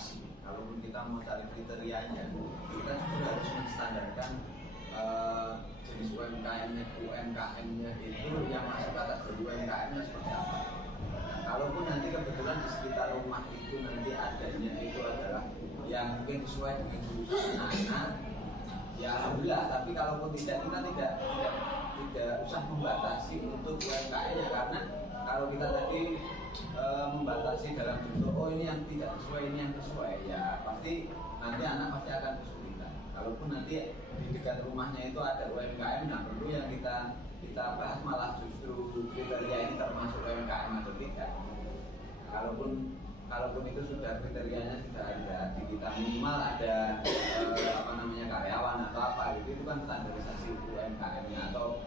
membatasi. Kalaupun kita mau cari kriterianya, kita juga harus menstandarkan jenis UMKM-nya itu yang masuk kategori UMKM-nya seperti apa. Nah, kalaupun nanti kebetulan di sekitar rumah itu nanti adanya itu adalah yang mungkin sesuai dengan jurusan anak, ya alhamdulillah. Tapi kalaupun tidak, kita tidak usah membatasi untuk UMKM-nya, karena kalau kita tadi membatasi dalam bentuk ini yang tidak sesuai, ini yang sesuai, ya pasti nanti anak pasti akan kesulitan. Kalaupun nanti di dekat rumahnya itu ada UMKM, nah perlu yang kita bahas malah justru kriteria ini termasuk UMKM atau tidak. Kalaupun itu sudah kriterianya sudah ada di kita, minimal ada karyawan atau apa gitu, itu kan standarisasi UMKM-nya. Atau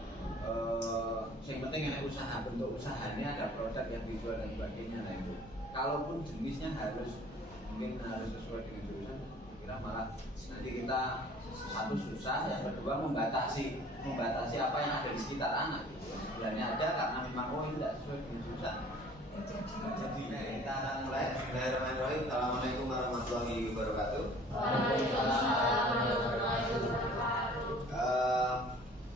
yang penting ada usaha, bentuk usahanya ada produk yang dijual dan sebagainya. Nah itu kalaupun jenisnya mungkin harus sesuai dengan jurusan, kira malah nanti kita satu susah, yang kedua membatasi apa yang ada di sekitar anak gitu. Sebenarnya ada karena memang ini tidak sesuai dengan jurusan. Jadi kita akan mulai. Bismillahirrahmanirrahim. Assalamualaikum warahmatullahi wabarakatuh. Waalaikumsalam warahmatullahi wabarakatuh.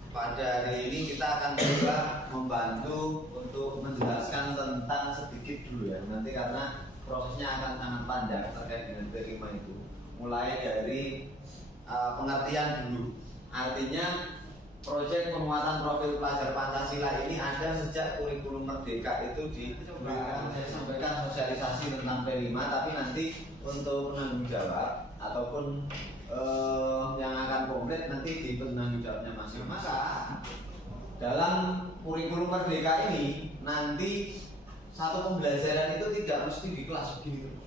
Pada hari ini kita akan coba membantu untuk menjelaskan tentang sedikit dulu ya. Nanti karena prosesnya akan sangat panjang terkait dengan terima itu. Mulai dari pengertian dulu. Artinya proyek penguatan profil pelajar Pancasila ini ada sejak kurikulum Merdeka itu diberikan. Saya sampaikan sosialisasi tentang P5, tapi nanti untuk penanggung jawab ataupun yang akan komplit nanti di penanggung jawabnya masing-masing. Maka dalam kurikulum Merdeka ini nanti satu pembelajaran itu tidak mesti di kelas begini terus.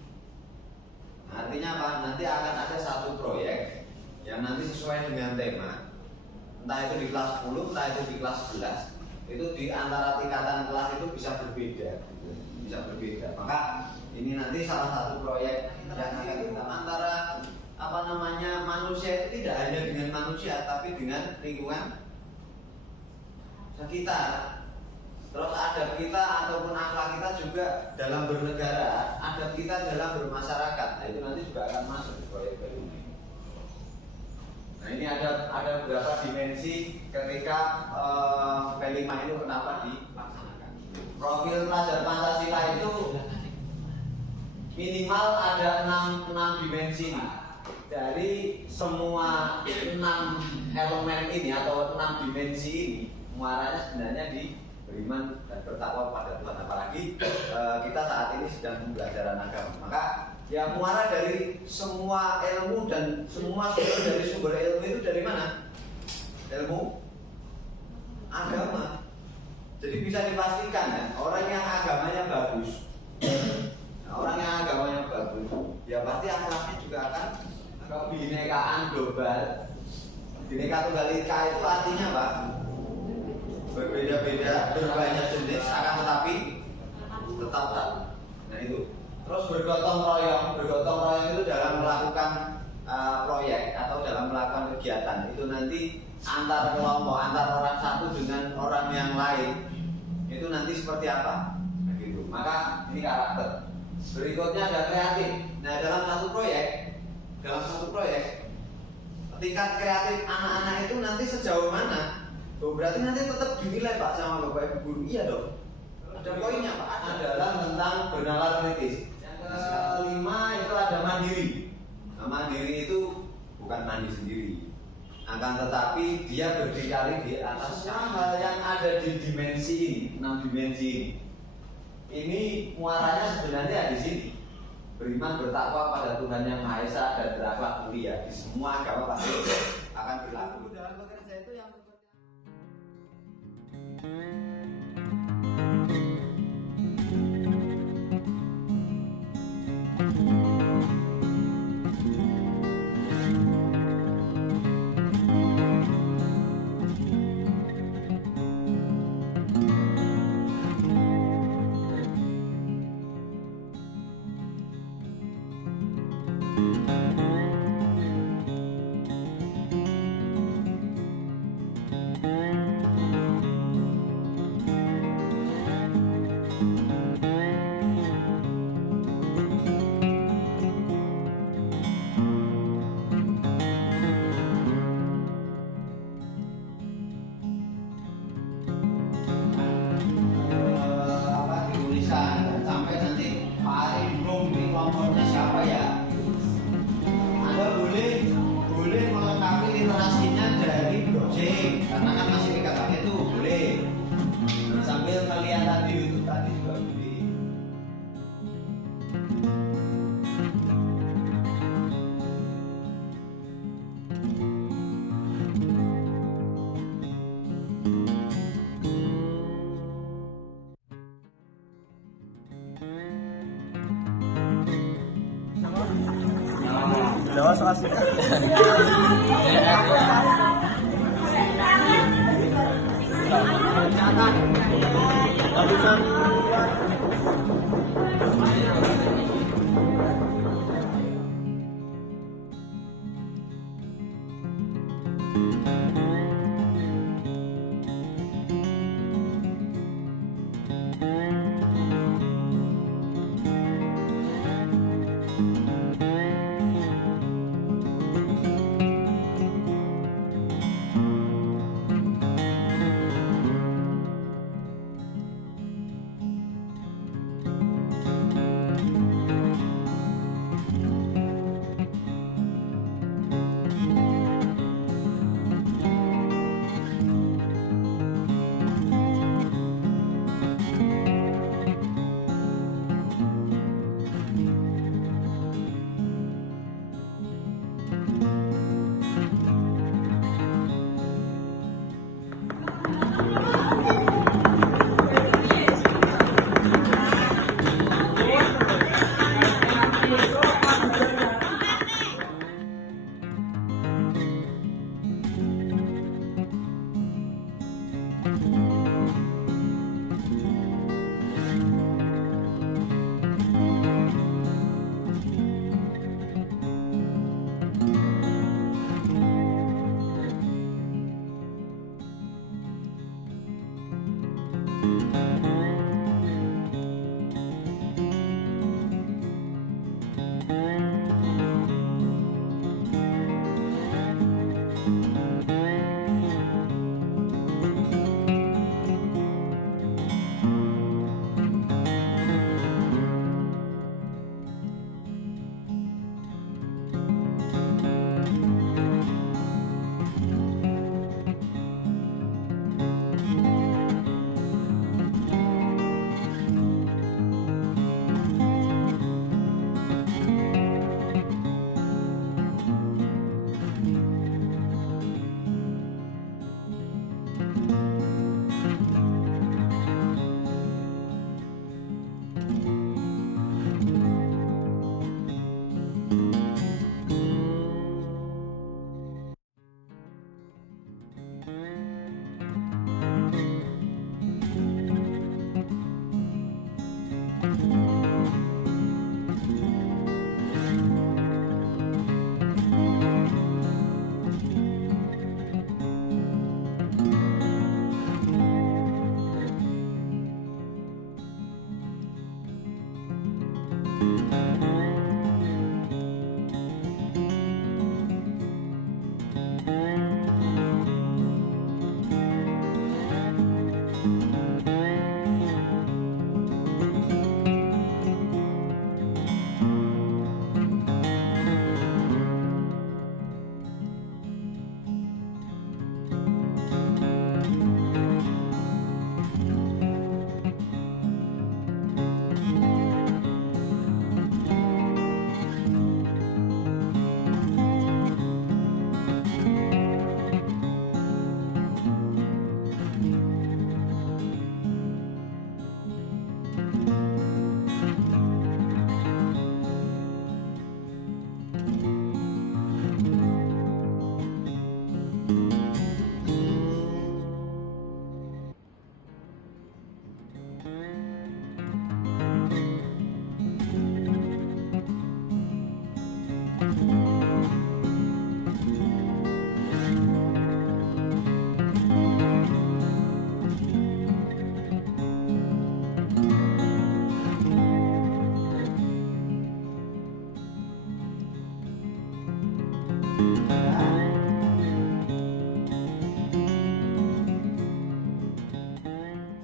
Artinya apa? Nanti akan ada satu proyek yang nanti sesuai dengan tema. Entah itu di kelas 10, entah itu di kelas 11, itu di antara tingkatan kelas itu bisa berbeda, gitu. Bisa berbeda. Maka ini nanti salah satu proyek yang akan kita antara manusia itu tidak hanya dengan manusia, tapi dengan lingkungan sekitar. Terus adab kita ataupun akhlak kita juga dalam bernegara, adab kita dalam bermasyarakat. Nah itu nanti juga akan masuk di proyek ini. Nah ini ada beberapa dimensi ketika P5 itu kenapa dilaksanakan. Profil pelajar Pancasila itu minimal ada 6 dimensi ini. Dari semua 6 elemen ini atau 6 dimensi ini, muaranya sebenarnya di beriman dan bertakwa pada Tuhan. Apalagi kita saat ini sedang pembelajaran agama. Maka ya muara dari semua ilmu dan semua dari sumber ilmu itu dari mana? Ilmu agama. Jadi bisa dipastikan ya, orang yang agamanya bagus, ya pasti akhlaknya juga akan kebinekaan global. Bineka Tunggal Ika itu artinya apa? Berbeda-beda, berbanyak jenis, akan tetapi tetap satu. Nah itu. Terus bergotong royong itu dalam melakukan proyek atau dalam melakukan kegiatan itu nanti antar kelompok, antar orang satu dengan orang yang lain itu nanti seperti apa? Nah, gitu. Maka ini karakter. Berikutnya ada kreatif. Nah dalam satu proyek tingkat kreatif anak-anak itu nanti sejauh mana? Oh, berarti nanti tetap dinilai Pak sama Bapak Ibu guru. Iya dong. Ada poinnya Pak. Adalah tentang bernalar kritis. Yang kelima itu ada mandiri. Nah, mandiri itu bukan mandi sendiri. Akan tetapi dia berdikari di atas hal yang ada di dimensi ini, 6 dimensi ini. Ini muaranya sebenarnya di sini. Beriman bertakwa pada Tuhan Yang Maha Esa dan berakhlak mulia. Di semua agama pasti akan berlaku. Dalam bekerja itu yang Udah masuk asli.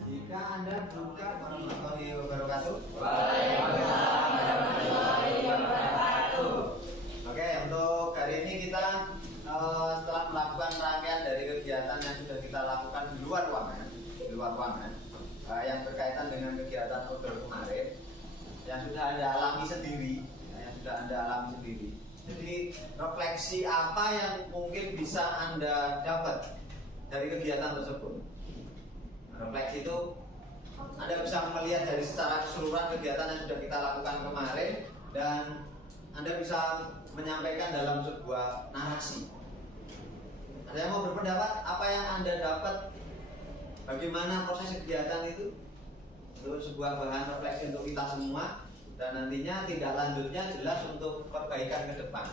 Jika Anda buka warahmatullahi wabarakatuh. Oke, untuk hari ini kita setelah melakukan rangkaian dari kegiatan yang sudah kita lakukan di luar ruangan, yang berkaitan dengan kegiatan outdoor kemarin, yang sudah Anda alami sendiri, Jadi refleksi apa yang mungkin bisa Anda dapat dari kegiatan tersebut? Refleksi itu Anda bisa melihat dari secara keseluruhan kegiatan yang sudah kita lakukan kemarin, dan Anda bisa menyampaikan dalam sebuah narasi. Ada yang mau berpendapat apa yang Anda dapat, bagaimana proses kegiatan itu, untuk sebuah bahan refleksi untuk kita semua, dan nantinya tindak lanjutnya jelas untuk perbaikan ke depan.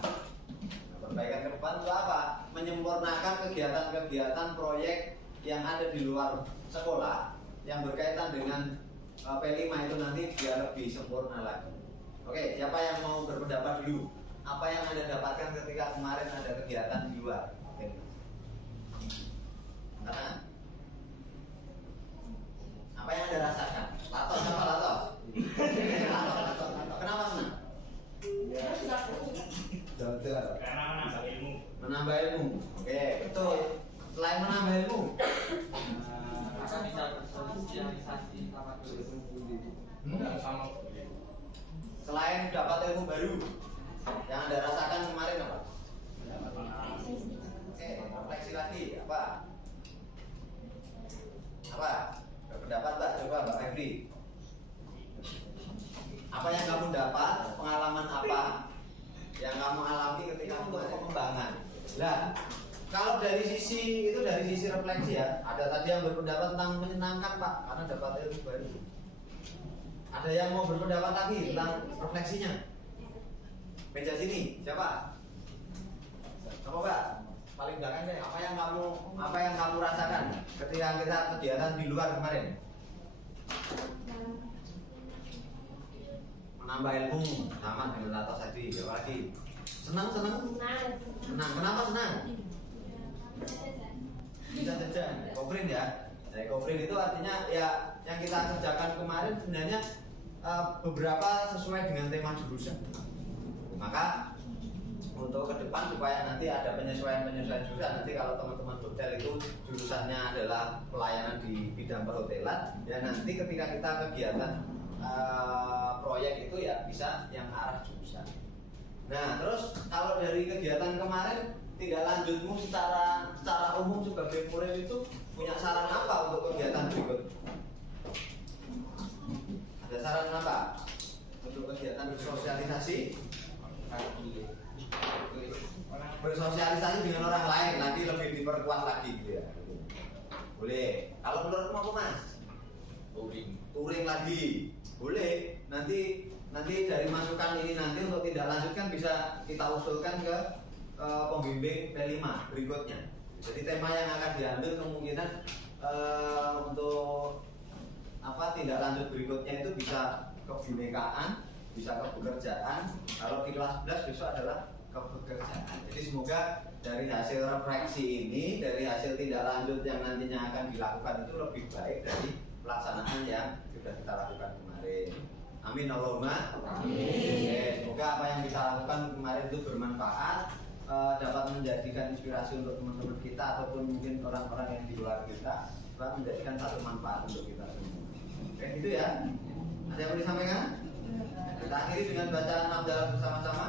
Perbaikan ke depan itu apa? Menyempurnakan kegiatan-kegiatan proyek yang ada di luar sekolah yang berkaitan dengan P5 itu nanti biar lebih sempurna lagi. Oke, siapa yang mau berpendapat dulu? Apa yang Anda dapatkan ketika kemarin ada kegiatan di luar? Oke. Karena apa yang Anda rasakan? Lato sama Lato? Lato. Kenapa senang? Karena menambah ilmu. Menambah ilmu. Oke, betul. Selain menambah ilmu, Maka bisa bersosialisasi sama dosen Sama. selain dapat ilmu baru, yang Anda rasakan kemarin apa? Oke, refleksi lagi apa? Apa? Berpendapat Mbak? Coba Mbak Febri. Apa yang kamu dapat? Pengalaman apa yang kamu alami ketika untuk pengembangan? Nah, kalau dari sisi itu, dari sisi refleksi ya, ada tadi yang berpendapat tentang menyenangkan Pak, karena dapat ilmu baru. Ada yang mau berpendapat lagi tentang refleksinya? Meja sini, siapa? Sama Mbak, paling belakang deh. Apa yang kamu rasakan ketika kita kegiatan di luar kemarin? Menambah ilmu, sama dengan Latos tadi. Siapa lagi? Senang. Kenapa senang? Bisa jajan. Koprin ya. Dari koprin itu artinya ya yang kita kerjakan kemarin sebenarnya beberapa sesuai dengan tema jurusan. Maka untuk ke depan supaya nanti ada penyesuaian jurusan, nanti kalau teman-teman hotel itu jurusannya adalah pelayanan di bidang perhotelan, ya nanti ketika kita kegiatan proyek itu ya bisa yang arah jurusan. Nah, terus kalau dari kegiatan kemarin tidak lanjutmu secara umum sebagai murid itu punya saran apa untuk kegiatan berikut? Ada saran apa untuk kegiatan bersosialisasi? Bersosialisasi dengan orang lain nanti lebih diperkuat lagi gitu ya. Boleh. Kalau menurutmu apa Mas? Touring lagi. Boleh. Nanti dari masukan ini nanti untuk tidak lanjutkan bisa kita usulkan ke pembimbing P5 berikutnya. Jadi tema yang akan diambil kemungkinan untuk tindak lanjut berikutnya itu bisa kebinekaan, bisa kepekerjaan. Kalau di kelas 11 besok adalah kepekerjaan. Jadi semoga dari hasil refleksi ini, dari hasil tindak lanjut yang nantinya akan dilakukan itu lebih baik dari pelaksanaan yang sudah kita lakukan kemarin. Amin Allahumma. Amin. Semoga apa yang kita lakukan kemarin itu bermanfaat, dapat menjadikan inspirasi untuk teman-teman kita ataupun mungkin orang-orang yang di luar kita, dapat menjadikan satu manfaat untuk kita semua. Oke, gitu ya. Ada yang mau disampaikan? Kita akhiri dengan bacaan Abdallah bersama-sama.